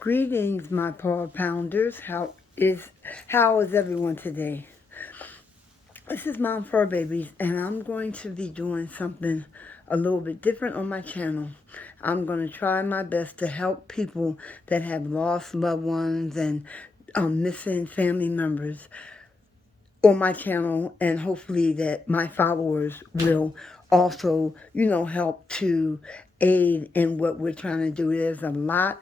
Greetings, my paw pounders. How is everyone today? This is Mom Fur Babies, and I'm going to be doing something a little bit different on my channel. I'm going to try my best to help people that have lost loved ones and missing family members on my channel, and hopefully that my followers will also, help to aid in what we're trying to do. There's a lot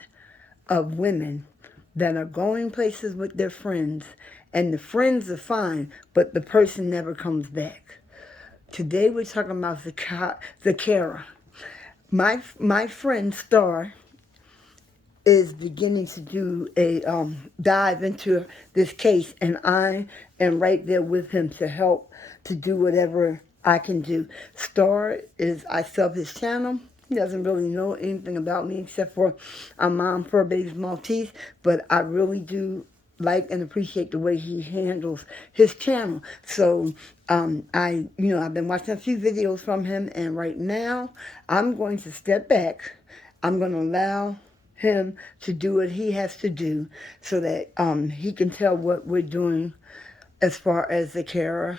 of women that are going places with their friends, and the friends are fine, but the person never comes back. Today we're talking about Zkira. My friend Star is beginning to do a dive into this case, and I am right there with him to help to do whatever I can do. Star I sub his channel. He doesn't really know anything about me except for I'm Mom Fur Babies Maltese, but I really do like and appreciate the way he handles his channel. So I've been watching a few videos from him, and right now I'm going to step back. I'm going to allow him to do what he has to do so that he can tell what we're doing as far as the carer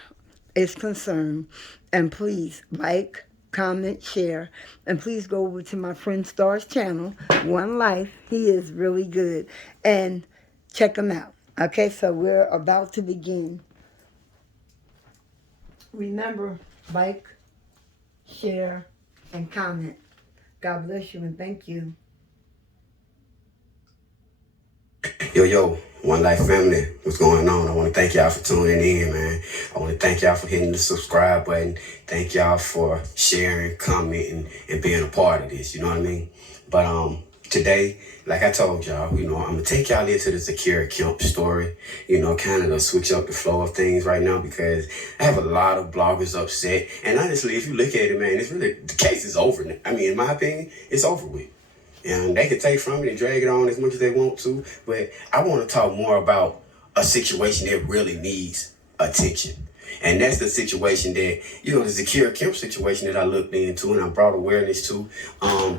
is concerned. And please like, comment, share, and please go over to my friend Star's channel, One Life. He is really good. And check him out. Okay, so we're about to begin. Remember, like, share, and comment. God bless you and thank you. Yo, One Life family, what's going on? I want to thank y'all for tuning in, man. I want to thank y'all for hitting the subscribe button. Thank y'all for sharing, commenting, and being a part of this. You know what I mean? But today, like I told y'all, I'm gonna take y'all into the Zkira Kemp story. Kind of to switch up the flow of things right now because I have a lot of bloggers upset. And honestly, if you look at it, man, it's really the case is over. I mean, in my opinion, it's over with. And they can take from it and drag it on as much as they want to. But I want to talk more about a situation that really needs attention. And that's the situation that, the Zkira Kemp situation that I looked into and I brought awareness to.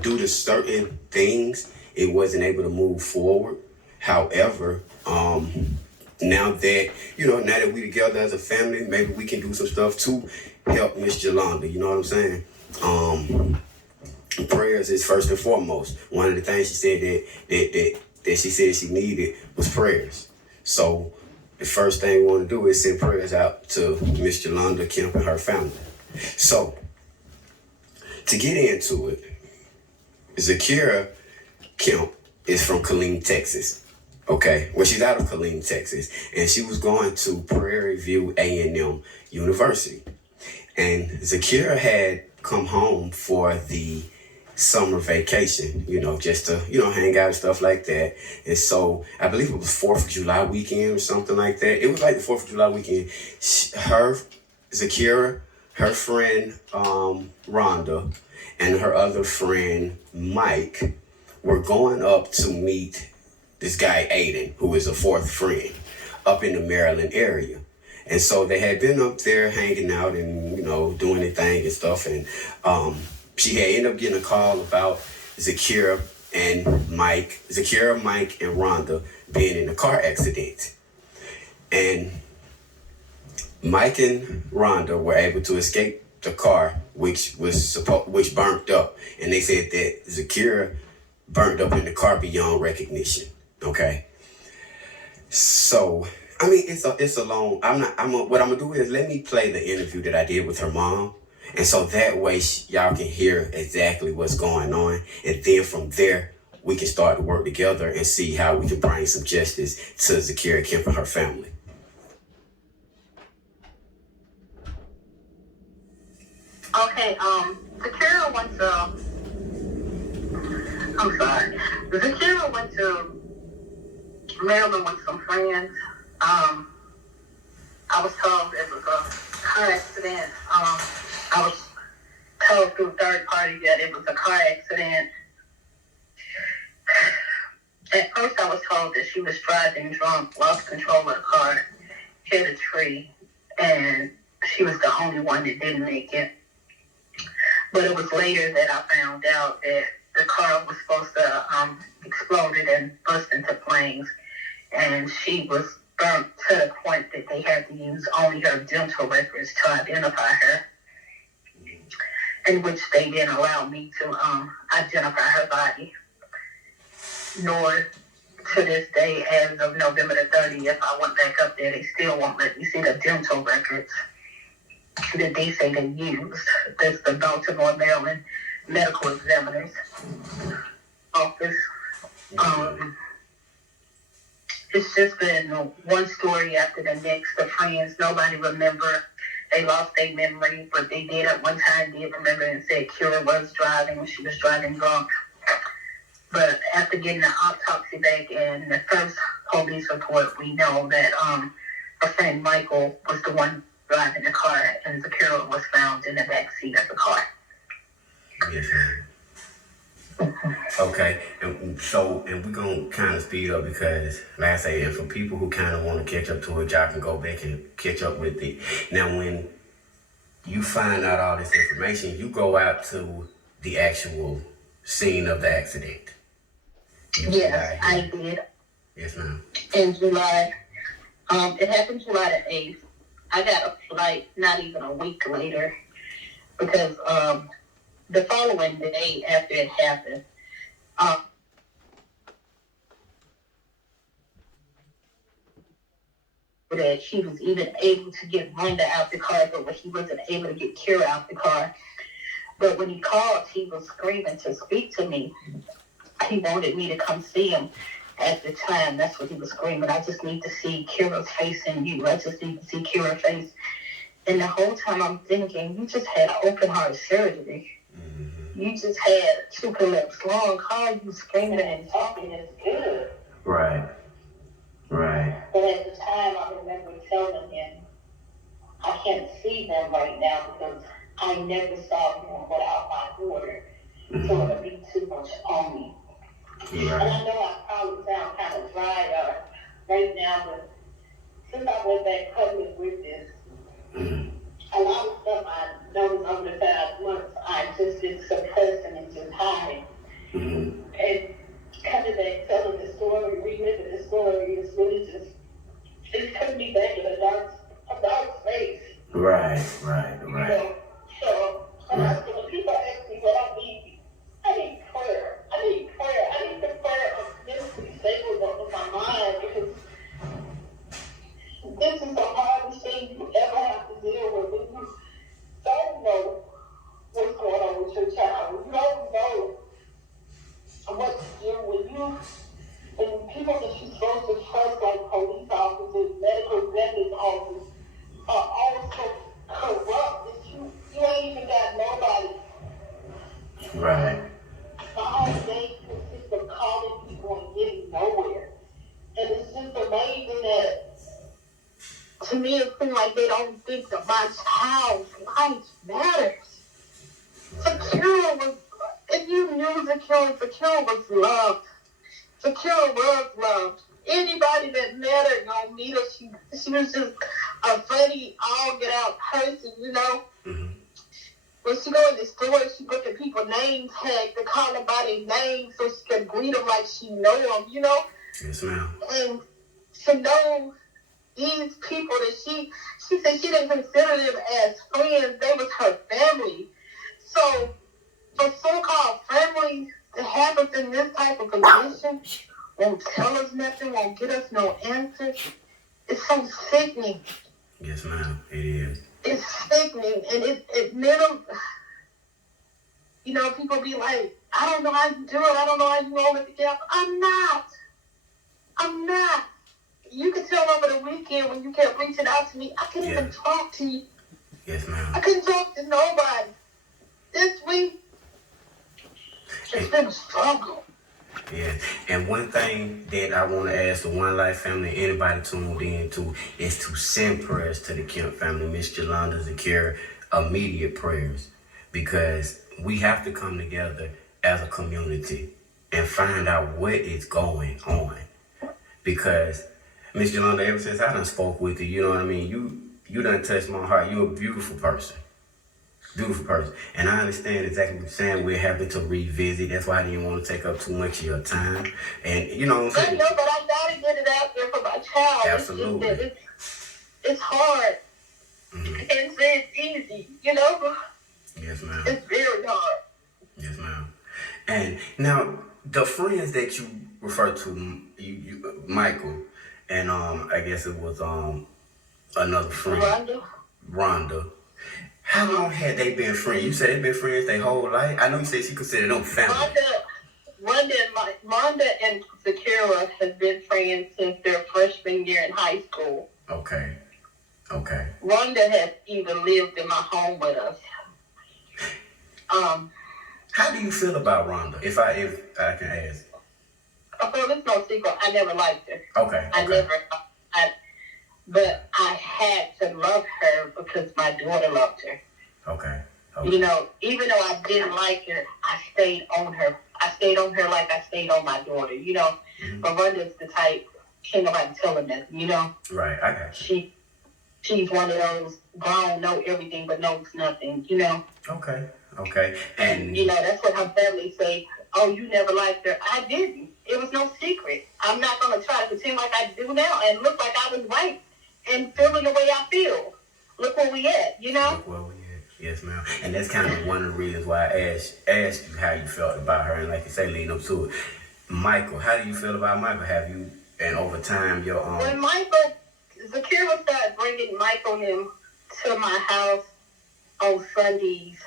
Due to certain things, it wasn't able to move forward. However, now that we together as a family, maybe we can do some stuff to help Miss Yolanda. You know what I'm saying? Prayers is first and foremost. One of the things she said that she said she needed was prayers. So the first thing we want to do is send prayers out to Miss Yolanda Kemp and her family. So to get into it, Zkira Kemp is from Killeen, Texas. Okay, well, she's out of Killeen, Texas, and she was going to Prairie View A&M University. And Zkira had come home for the summer vacation, just to, hang out and stuff like that. And so I believe it was 4th of July weekend or something like that. It was like the 4th of July weekend. Zkira, her friend Rhonda, and her other friend Mike were going up to meet this guy Aiden, who is a fourth friend, up in the Maryland area. And so they had been up there hanging out and, doing their thing and stuff. And she had ended up getting a call about Zkira, Mike, and Rhonda being in a car accident. And Mike and Rhonda were able to escape the car, which burnt up. And they said that Zkira burnt up in the car beyond recognition. Okay. So, I mean, it's a long. What I'm gonna do is let me play the interview that I did with her mom, and so that way y'all can hear exactly what's going on, and then from there we can start to work together and see how we can bring some justice to Zkira Kemp and her family. Okay, Zkira went to. I'm sorry. Zkira went to Maryland with some friends. I was told it was a car accident. I was told through third party that it was a car accident. At first, I was told that she was driving drunk, lost control of the car, hit a tree, and she was the only one that didn't make it. But it was later that I found out that the car was supposed to exploded and burst into flames. And she was burnt to the point that they had to use only her dental records to identify her, in which they didn't allow me to identify her body. Nor to this day, as of November the 30th, I went back up there, they still won't let me see the dental records that they say they used. That's the Baltimore, Maryland Medical Examiner's Office. It's just been one story after the next. The friends, nobody remember. They lost their memory, but they did at one time did remember and said Kira was driving when she was driving drunk. But after getting the autopsy back and the first police report, we know that her friend Michael was the one driving the car, and Zkira was found in the back seat of the car. Yes, ma'am. Okay, and we're going to kind of speed up because, like I say, and for people who kind of want to catch up to it, y'all can go back and catch up with it. Now, when you find out all this information, you go out to the actual scene of the accident. Yes, I did. Yes, ma'am. In July. It happened July the 8th. I got a flight not even a week later because the following day after it happened, that he was even able to get Brenda out the car, but he wasn't able to get Kira out the car. But when he called, he was screaming to speak to me. He wanted me to come see him at the time. That's what he was screaming. I just need to see Kira's face in you. I just need to see Kira's face. And the whole time I'm thinking, you just had open heart surgery. Mm-hmm. You just had two collapsed lung. How are you screaming and talking as good? Right. But at the time, I remember telling him, I can't see them right now because I never saw them without my daughter. Mm-hmm. So it'll be too much on me. Right. And I know I probably sound kind of dry right now, but since I went back public with this, a lot of stuff I noticed over the past months, I just been suppressing and just hiding. Mm-hmm. And coming back, telling the story, reliving the story, is really just, it's putting me back in a dark space. Right. You know? So, when people ask me what I need prayer. I need the prayer of mentally stable with my mind, because this is the hardest thing you ever have to deal with when you don't know what's going on with your child. When you don't know what to do, when people that you're supposed to trust, like police officers, medical examiner's officers, are also corrupt that you ain't even got nobody. Right. My whole day consists of calling people and getting nowhere. And it's just amazing that, to me, it seems like they don't think that my child's life matters. Zkira was, if you knew Zkira was loved. Zkira was loved. Anybody that met her gonna meet her. She was just a funny, all get out person, you know. Mm-hmm. When she go in the store, she look at people's name tag to call them by their name so she can greet them like she know them, you know. Yes, ma'am. And to know these people that she said she didn't consider them as friends, they was her family. So for so-called family to have us in this type of condition, won't tell us nothing, won't get us no answers, it's so sickening. Yes, ma'am, it is. It's sickening, and it made them, you know, people be like, I don't know how you do it, I don't know how you hold it together. I'm not. You could tell over the weekend when you kept reaching out to me, I couldn't even talk to you. Yes, ma'am. I couldn't talk to nobody. This week, it's been a struggle. Yeah, and one thing that I want to ask the One Life family, anybody tuned in to, is to send prayers to the Kemp family, Miss Yolanda, Zkira, immediate prayers, because we have to come together as a community and find out what is going on. Because Miss Yolanda, ever since I done spoke with you, you know what I mean, you done touched my heart. You're a beautiful person. Beautiful person. And I understand exactly what you're saying. We're happy to revisit. That's why I didn't want to take up too much of your time. And you know what I'm I saying? know, but I gotta get it out there for my child. Absolutely. It's just that it's hard. Mm-hmm. And it's easy, you know? Yes, ma'am. It's very hard. Yes, ma'am. And now the friends that you refer to, Michael, and I guess it was another friend, Rhonda. How long had they been friends? You said they've been friends their whole life. I know you said she considered them family. Rhonda and Zkira have been friends since their freshman year in high school. Okay. Rhonda has even lived in my home with us. How do you feel about Rhonda? If I can ask. Oh, it's no secret. I never liked her. Okay. But I had to love her because my daughter loved her. Okay. You know, even though I didn't like her, I stayed on her. I stayed on her like I stayed on my daughter, you know. Mm-hmm. But Rhonda's the type, can't nobody tell her nothing, you know. Right, I got you. She's one of those grown, know everything but knows nothing, you know. Okay. And you know, that's what her family say, oh, you never liked her. I didn't. It was no secret. I'm not going to try to pretend like I do now and look like I was right and feeling the way I feel. Look where we at, you know? Look where we at. Yes, ma'am. And that's kind of one of the reasons why I asked you how you felt about her. And like you say, leading up to it. Michael, how do you feel about Michael? Have you, and over time, your When Zkira started bringing Michael and him to my house on Sundays,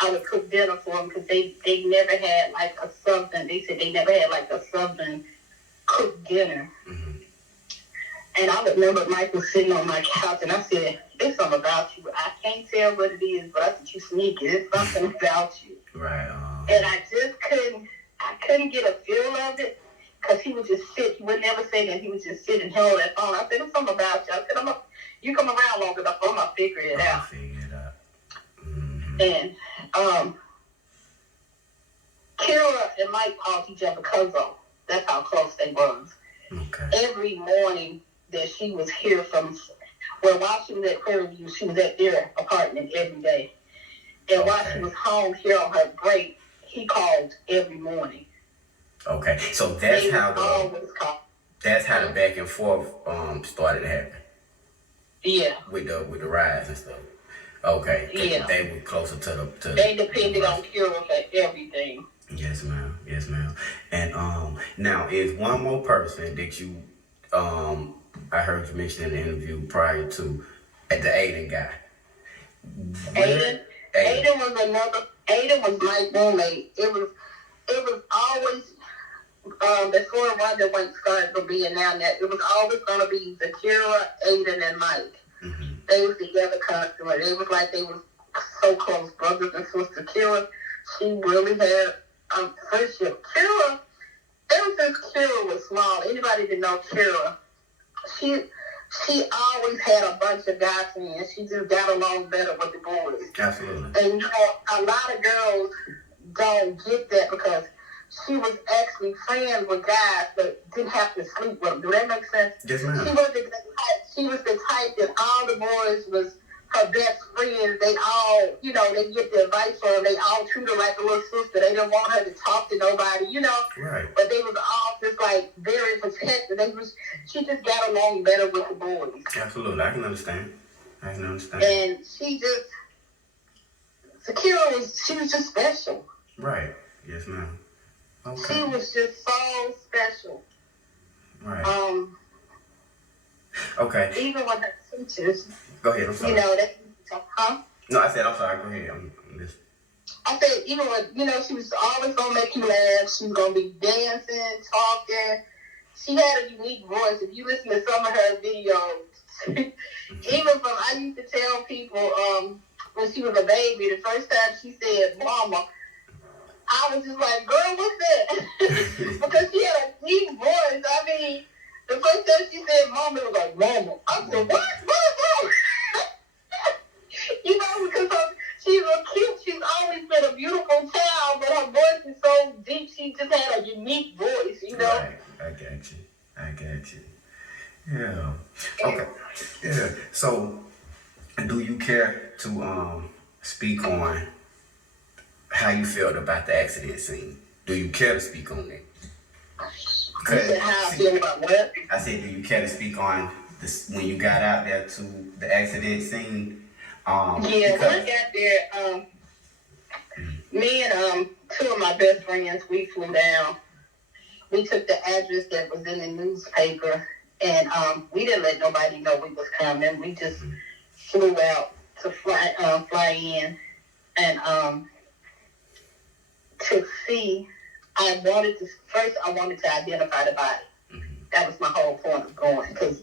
I would cook dinner for them because they never had like a Southern. They said they never had like a Southern cooked dinner. Mm-hmm. And I remember Michael sitting on my couch, and I said, "There's something about you. I can't tell what it is, but I think you sneaky. There's something about you." Right. And I just couldn't get a feel of it because he would just sit. He would never say that. He would just sit and hold that phone. I said, "There's something about you." I said, "You come around long enough, I'm gonna figure it out." Mm-hmm. And Kira and Mike called each other cousin. That's how close they was. Okay. Every morning that she was here while she was at Prairie View, she was at their apartment every day. And while she was home here on her break, he called every morning. Okay, so that's how the back and forth started to happen. Yeah. With the rides and stuff. Okay. Yeah. They were closer to they depended on Kira for everything. Yes, ma'am. And now is one more person that you I heard you mention in the interview prior to the Aiden guy. Aiden was my roommate. It was always before Rhonda went started to being down there, it was always gonna be Zkira, Aiden, and Mike. Mm-hmm. They was together constantly. They was like they was so close, brothers and sisters. Kira, she really had friendship. Kira, ever since Kira was small, anybody that know Kira, she always had a bunch of guy friends. She just got along better with the boys. Absolutely. And you know, a lot of girls don't get that because she was actually friends with guys that didn't have to sleep with them. Do that make sense? Yes, ma'am. She was the type that all the boys was her best friends. They all, you know, they get the advice from her. They all treat her like a little sister. They didn't want her to talk to nobody, you know. Right. But they was all just like very protective. She just got along better with the boys. Absolutely, I can understand. And Zkira she was just special. Right. Yes, ma'am. Okay. She was just so special. Right. Okay. Even with her teachers. Go ahead, I'm sorry. You know, No, I said, I'm sorry, go ahead. I'm just... I said, even with, you know, she was always going to make you laugh. She was going to be dancing, talking. She had a unique voice. If you listen to some of her videos, I used to tell people when she was a baby, the first time she said, "Mama," I was just like, "Girl, what's that?" Because she had a deep voice. I mean, the first time she said "Mama," it was like, "Mama." I said, "What? What is that?" You know, because she's a cute. She's always been a beautiful child, but her voice is so deep. She just had a unique voice, you know. Right. I got you. Yeah. Okay. Yeah. So, do you care to speak on how you felt about the accident scene. Do you care to speak on it? You said how I feel about what? I said, do you care to speak on this when you got out there to the accident scene? Yeah, when I got there, me and two of my best friends, we flew down. We took the address that was in the newspaper, and we didn't let nobody know we was coming. We just flew out to fly in, and to see. I wanted to identify the body. That was my whole point of going, because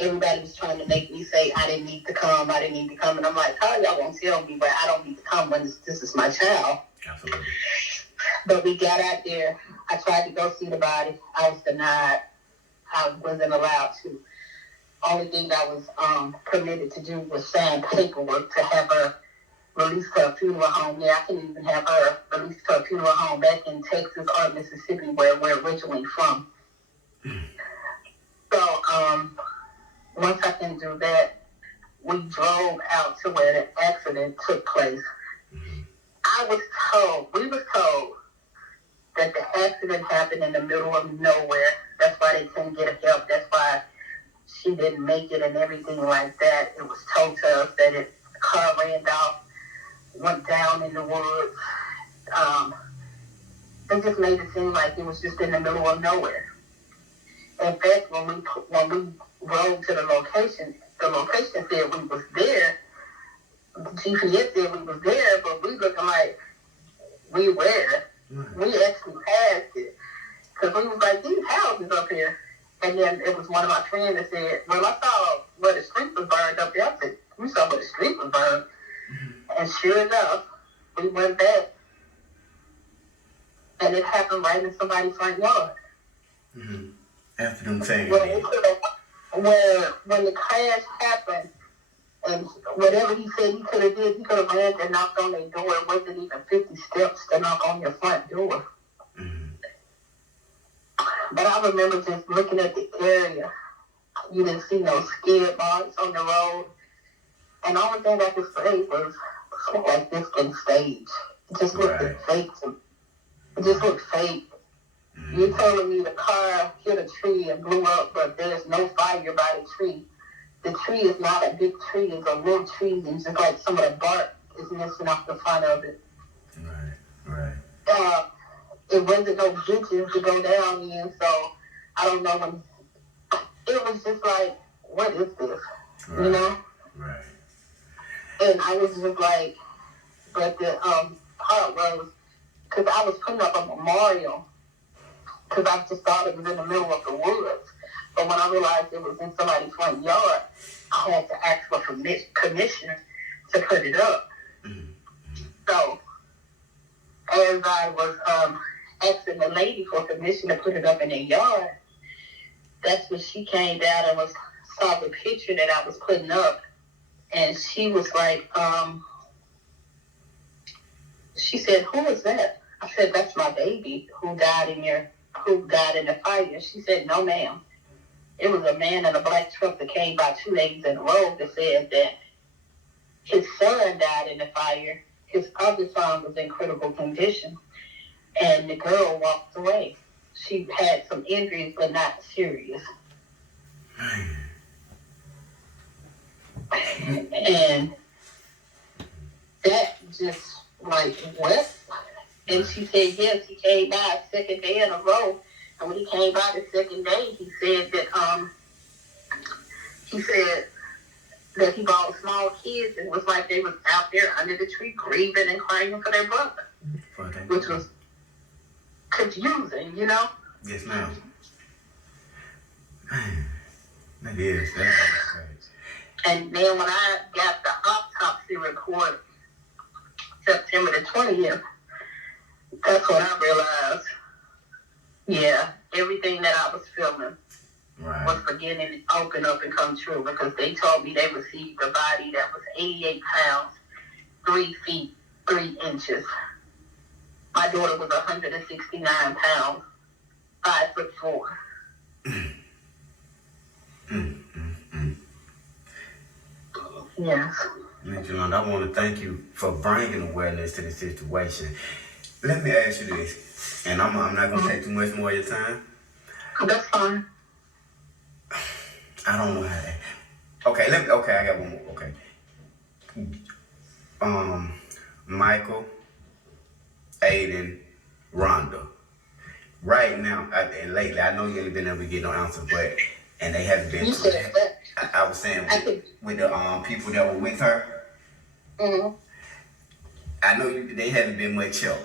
everybody was trying to make me say I didn't need to come, and I'm like, how y'all gonna tell me where I don't need to come when this is my child? Absolutely. But we got out there. I tried to go see the body. I was denied. I wasn't allowed to. Only thing I was permitted to do was sign paperwork to have her released to a funeral home. Yeah, I can even have her released to a funeral home back in Texas or Mississippi, where we're originally from. So once I can do that, we drove out to where the accident took place. We was told that the accident happened in the middle of nowhere. That's why they couldn't get help. That's why she didn't make it and everything like that. It was told to us that the car ran off, went down in the woods. They just made it seem like it was just in the middle of nowhere. In fact, when we rode to the location said we was there. The GPS said we was there, but we looking like we were. We actually passed it. Because we was like, these houses up here. And then it was one of my friends that said, well, I saw where the street was burned up there. I said, we saw where the street was burned. And sure enough, we went back. And it happened right in somebody's front yard. After them saying when the crash happened, and whatever he said he could have did, he could have ran and knocked on their door. It wasn't even 50 steps to knock on your front door. But I remember just looking at the area. You didn't see no skid marks on the road. And the only thing I could say was, something like this getting staged. It just looked fake to me. It just looked fake. You're telling me the car hit a tree and blew up, but there's no fire by the tree. The tree is not a big tree. It's a little tree, and just like some of the bark is missing off the front of it. Right. It wasn't no ditches to go down in, so I don't know when. It was just like, what is this? Right. You know? Right. And I was just like, but the part was, because I was putting up a memorial, because I just thought it was in the middle of the woods. But when I realized it was in somebody's front yard, I had to ask for permission to put it up. So, as I was asking the lady for permission to put it up in their yard, that's when she came down and saw the picture that I was putting up. And she was like, she said, who is that? I said, that's my baby who died in the fire. She said, no, ma'am. It was a man in a black truck that came by 2 days in a row that said that his son died in the fire. His other son was in critical condition. And the girl walked away. She had some injuries, but not serious. And that just like, what? And she said, yes, he came by a second day in a row. And when he came by the second day, he said that he brought small kids and it was like they was out there under the tree grieving and crying for their brother, which was confusing, you know? Yes, ma'am. That is. That's great. And then when I got the autopsy report, September the 20th, that's when I realized, yeah, everything that I was feeling was beginning to open up and come true, because they told me they received a body that was 88 pounds, 3 feet, 3 inches. My daughter was 169 pounds, 5'4". Yes. Miss Yolanda, I want to thank you for bringing awareness to the situation. Let me ask you this, and I'm not going to take too much more of your time. That's fine. I don't know how to. Okay, I got one more. Okay. Michael, Aiden, Rhonda. Right now, and lately, I know you ain't been able to get no answer, but, and they haven't been. You said that. I was saying with the people that were with her, Mm-hmm. I know they haven't been much help.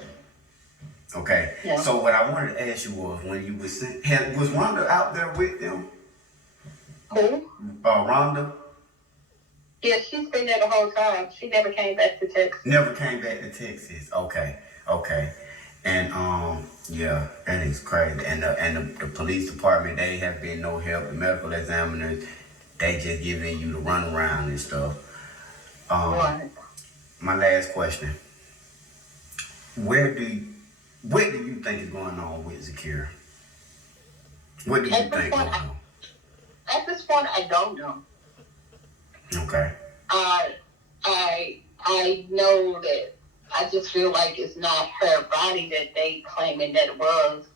Okay. Yeah. So what I wanted to ask you was, when you was Rhonda out there with them? Who? Rhonda. Yeah, she's been there the whole time. She never came back to Texas. Never came back to Texas. Okay. And yeah, that is crazy. And the police department, they have been no help. The medical examiners, they just giving you the runaround and stuff. Right. My last question: what do you think is going on with Zkira? What do you think going on? At this point, I don't know. Okay. I know that I just feel like it's not her body that they claiming that it was.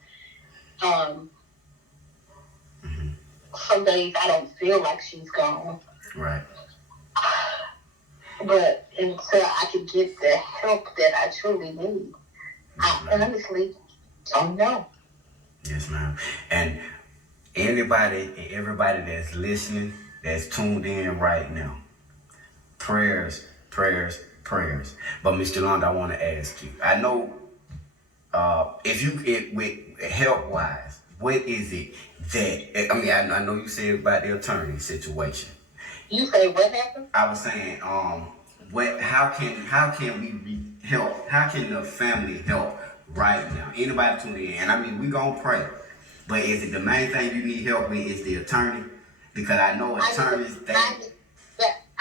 Some days I don't feel like she's gone. Right. But until I can get the help that I truly need, I honestly don't know. Yes, ma'am. And everybody that's listening, that's tuned in right now, prayers. But Miss Yolanda, I want to ask you. I know with help wise, what is it that I know you said about the attorney situation. You say what happened? I was saying, how can we help? How can the family help right now? Anybody tune in? And I mean, we gonna pray, but is it the main thing you need help with? Is the attorney? Because I know attorneys.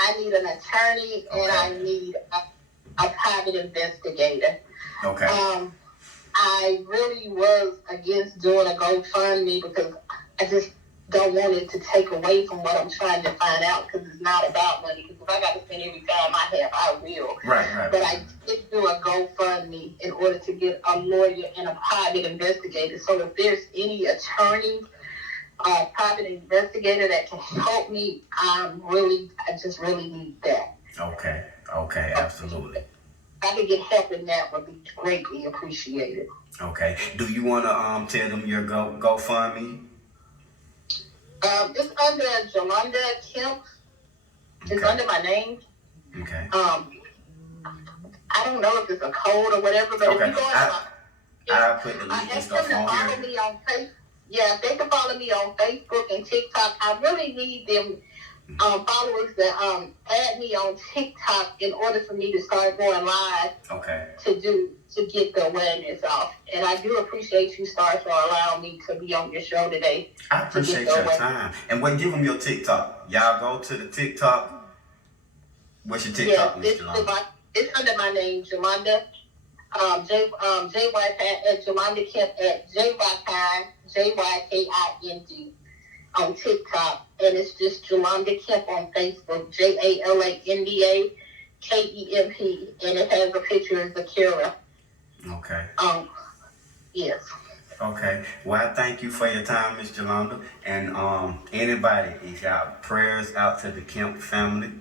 I need an attorney, and I need a private investigator. Okay. I really was against doing a GoFundMe because I just don't want it to take away from what I'm trying to find out, because it's not about money. Because if I got to spend every time I have, I will. Right. But I did do a GoFundMe in order to get a lawyer and a private investigator. So if there's any attorney, private investigator that can help me, I just really need that. Okay, absolutely. If I could get help in that, would be greatly appreciated. Okay. Do you want to tell them your GoFundMe? It's under Zkira Kemp. It's under my name. Okay. I don't know if it's a code or whatever, but if you go on I'll put the link and stuff on here. Me on Facebook. Yeah, if they can follow me on Facebook and TikTok. I really need them followers that add me on TikTok in order for me to start going live. Okay. To get the awareness off. And I do appreciate you, Star, for allowing me to be on your show today. I appreciate your time. And give them your TikTok. Y'all go to the TikTok. What's your TikTok, Miss Yolanda? It's under my name, Yolanda. JYKInd at Yolanda Kemp at JYKInd on TikTok. And it's just Yolanda Kemp on Facebook, JALANDA KEMP. And it has a picture of Zkira. Okay. Yes. Okay. Well, I thank you for your time, Miss Yolanda. And anybody, if y'all prayers out to the Kemp family,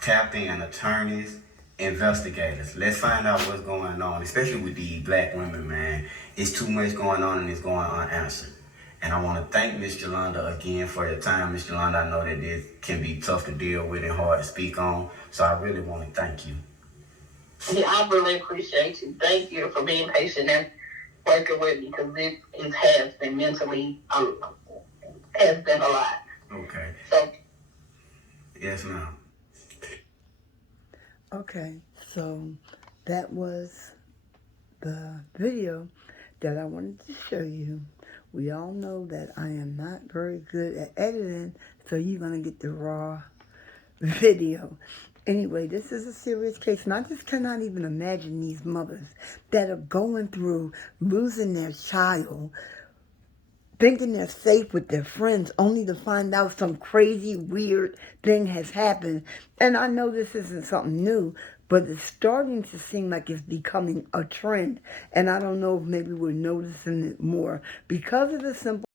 tap in attorneys, investigators. Let's find out what's going on, especially with the black women, man. It's too much going on and it's going unanswered. And I want to thank Miss Yolanda again for your time. Miss Yolanda, I know that this can be tough to deal with and hard to speak on, so I really want to thank you. Yeah, I really appreciate you. Thank you for being patient and working with me, because it has been mentally, has been a lot. Okay. So. Yes, ma'am. Okay, so that was the video that I wanted to show you. We all know that I am not very good at editing, so you're going to get the raw video. Anyway, this is a serious case, and I just cannot even imagine these mothers that are going through losing their child thinking they're safe with their friends, only to find out some crazy, weird thing has happened. And I know this isn't something new, but it's starting to seem like it's becoming a trend. And I don't know if maybe we're noticing it more because of the simple